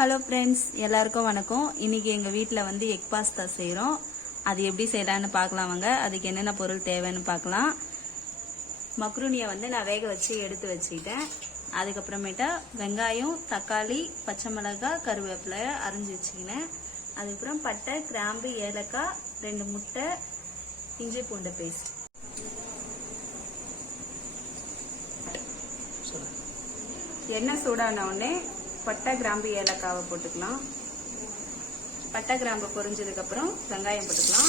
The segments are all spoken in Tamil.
ஹலோ ஃப்ரெண்ட்ஸ், எல்லாருக்கும் வணக்கம். இன்னைக்கு எங்கள் வீட்டில் வந்து எக் பாஸ்தா செய்கிறோம். அது எப்படி செய்யலான்னு பார்க்கலாம் வாங்க. அதுக்கு என்னென்ன பொருள் தேவைன்னு பார்க்கலாம். மக்ரூனியை வந்து நான் வேக வச்சு எடுத்து வச்சுக்கிட்டேன். அதுக்கப்புறமேட்டா வெங்காயம், தக்காளி, பச்சை மிளகாய், கருவேப்பிலை அரைஞ்சி வச்சுக்கினேன். அதுக்கப்புறம் பட்டை, கிராம்பு, ஏலக்காய், 2 முட்டை, இஞ்சி பூண்டு பேஸ்ட். எண்ணெய் சூடான உடனே பட்டை, கிராம்பு, ஏலக்காவை போட்டுக்கலாம். பட்டை கிராம்பு பொரிஞ்சதுக்கு அப்புறம் வெங்காயம் போட்டுக்கலாம்.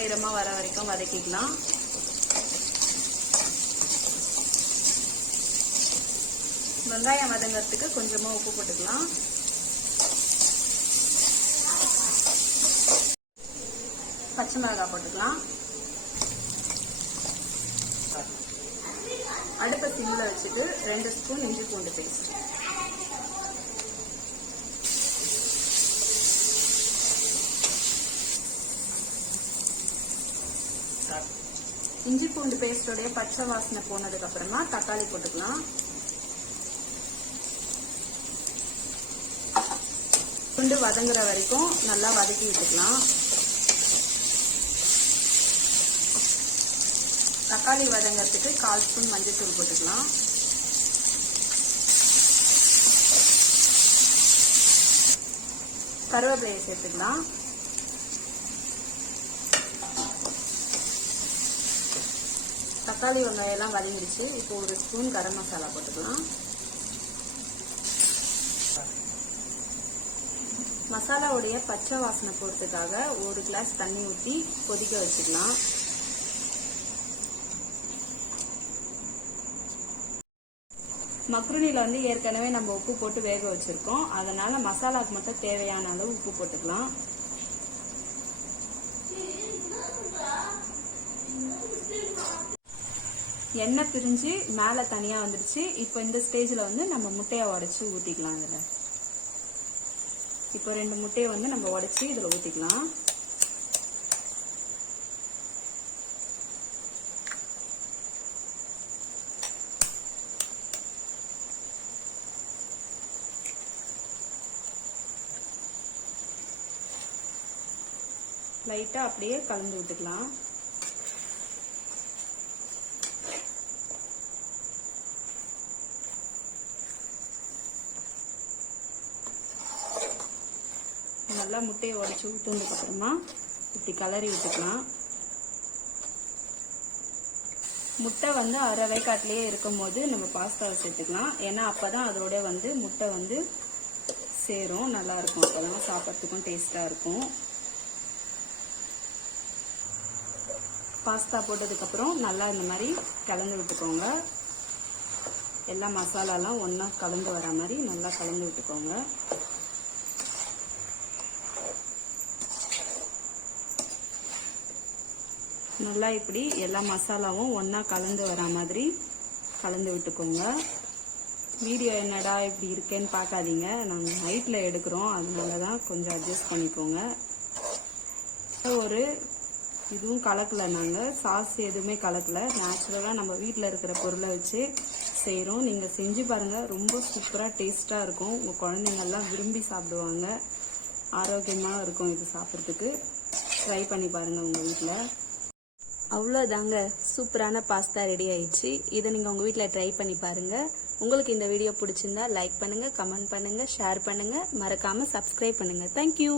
நிறமா வர வரைக்கும் வதக்கிக்கலாம். வெங்காயம் வதங்கிறதுக்கு கொஞ்சமா உப்பு போட்டுக்கலாம். பச்சை மிளகாய் போட்டுக்கலாம். அடுப்பை சிம்ல வச்சுட்டு 2 ஸ்பூன் இஞ்சி பூண்டு பேஸ்ட். இஞ்சி பூண்டு பேஸ்டோடைய பச்சை வாசனை போனதுக்கு அப்புறமா தக்காளி போட்டுக்கலாம். பூண்டு வதங்குற வரைக்கும் நல்லா வதக்கி விட்டுக்கலாம். தக்காளி வதங்கிறதுக்கு 1/4 ஸ்பூன் மஞ்சள் தூள் போட்டுக்கலாம். கருவேப்பிலையை சேர்த்துக்கலாம். தக்காளி வெங்காயம் எல்லாம் வதங்கிடுச்சு. இப்போ 1 ஸ்பூன் கரம் மசாலா போட்டுக்கலாம். மசாலாவுடைய பச்சை வாசனை போறதுக்காக 1 கிளாஸ் தண்ணி ஊற்றி கொதிக்க வச்சுக்கலாம். மக்ரூனில வந்து ஏற்கனவே நம்ம உப்பு போட்டு வேக வச்சிருக்கோம். அதனால மசாலாவுக்கு மட்டும் தேவையான அளவு உப்பு போட்டுக்கலாம். எண்ணெய் பிரிஞ்சு மேல தனியா வந்துருச்சு. இப்போ இந்த ஸ்டேஜ்ல வந்து நம்ம முட்டையை உடைச்சு ஊத்திக்கலாம். இதுல இப்போ 2 முட்டையை வந்து நம்ம உடைச்சு இதுல ஊத்திக்கலாம். லைட்டா அப்படியே கலந்து விட்டுக்கலாம். நல்லா முட்டையை உடைச்சு ஊத்துனதுக்கு அப்புறமா இப்படி கலரி விட்டுக்கலாம். முட்டை வந்து அரை வேக்காட்டிலேயே இருக்கும் போது நம்ம பாஸ்தாவை சேர்த்துக்கலாம். ஏன்னா அப்பதான் அதோட வந்து முட்டை வந்து சேரும், நல்லா இருக்கும். அப்பதான் சாப்பிட்றதுக்கும் டேஸ்டா இருக்கும். பாஸ்தா போட்டதுக்கு அப்புறம் நல்லா இந்த மாதிரி கலந்து விட்டுக்கோங்க. எல்லா மசாலாலாம் ஒண்ணா கலந்து வர மாதிரி நல்லா கலந்து விட்டுக்கோங்க. நல்லா இப்படி எல்லா மசாலாவும் ஒண்ணா கலந்து வர மாதிரி கலந்து விட்டுக்கோங்க. வீடியோ என்னடா இப்படி இருக்கேன்னு பார்க்காதீங்க, நாங்கள் நைட்ல எடுக்கிறோம், அதனாலதான் கொஞ்சம் அட்ஜஸ்ட் பண்ணிக்கோங்க. ஒரு இதுவும் கலக்கல, நாங்கள் சாஸ் எதுவுமே கலக்கல. நேச்சுரலாக நம்ம வீட்டில் இருக்கிற பொருளை வச்சு செய்கிறோம். நீங்கள் செஞ்சு பாருங்கள், ரொம்ப சூப்பராக டேஸ்ட்டாக இருக்கும். உங்கள் குழந்தைங்கள்லாம் விரும்பி சாப்பிடுவாங்க. ஆரோக்கியமாக இருக்கும் இது சாப்பிட்றதுக்கு. ட்ரை பண்ணி பாருங்கள் உங்கள் வீட்டில். அவ்வளோதாங்க, சூப்பரான பாஸ்தா ரெடி ஆயிடுச்சு. இதை நீங்கள் உங்கள் வீட்டில் ட்ரை பண்ணி பாருங்கள். உங்களுக்கு இந்த வீடியோ பிடிச்சிருந்தா லைக் பண்ணுங்கள், கமெண்ட் பண்ணுங்கள், ஷேர் பண்ணுங்கள், மறக்காமல் சப்ஸ்கிரைப் பண்ணுங்கள். தேங்க்யூ.